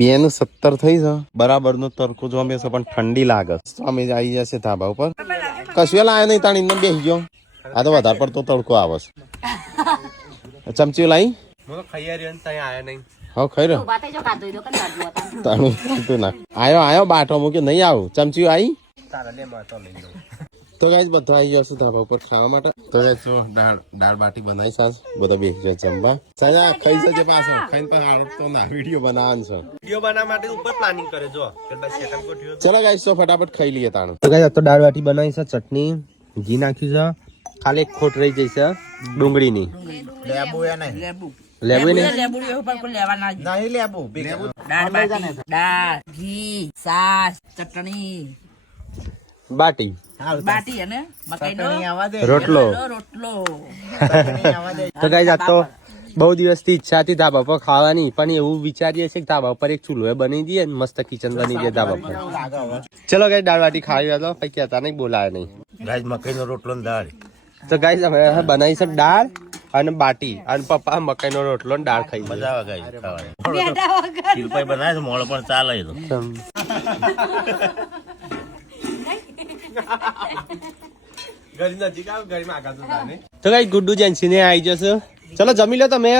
2:70 થઈ છે. બરાબર નો તડકો જો અમે પણ ઠંડી લાગે. અમે આવી જશે ધાબા ઉપર. કશું લાયો નહીં તાણી ને બેસી ગયો. આ તો વધારે પડતો તડકો આવે છે. ચમચી લાવી ખાઈ રહ્યો આયો બાટો મૂક્યો નહીં આવું ચમચી આવી તો ગાઈસ બધા આવી જશે ધાબા ઉપર ખાવા માટે. તો જો દાળ બાટી બનાવી સાસ બધા બેસી જાય જમવા. સાજા ખાઈ જજે પાછો ખાઈને પણ આરોપ તો ના વિડિયો બનાવવાનો છે. વિડિયો બનાવવા માટે ઉપર પ્લાનિંગ કરે જો સેટઅપ ગોઠવ્યો. ચલો ગાઈસ તો ફટાફટ ખાઈ લઈએ તાણ. તો ગાઈસ તો દાળ બાટી બનાવી છે ચટણી ઘી નાખ્યું છે ખાલી એક ખોટ રહી જઈ છે ડુંગળીની. લેબુ એ નહીં લેબુ ને લેબુ ઉપર કોઈ લેવાના નહીં. લેબુ દાળ બાટી દાળ ઘી સાસ ચટણી બાટી બાટી અને મકાઈનો રોટલો તો ગાઈસ આ તો બહુ દિવસથી ઈચ્છા હતી ધાબા પર ખાવાની પણ એવું વિચારીએ છીએ કે ધાબા પર એક ચૂલો બની દઈએ મસ્ત કિચન બની જાય ધાબા પર. ચલો ગાઈસ દાળ બાટી ખાવી તો પછી કહેતા નહીં બોલાય નહીં. ગાઈસ મકાઈનો રોટલો ને દાળ તો ગાઈસ અમે બનાવી છે દાળ અને બાટી અને પપ્પા મકાઈનો રોટલો ને દાળ ખાઈ મજા આવે ગાઈસ ખાવાની. શિલ્પાઈ બનાવે છે મોળો પણ ચાલે તો ગાઈસ ગુડ્ડુ જેન્સી ને આવી જશે. ચલો જમી લો તમે.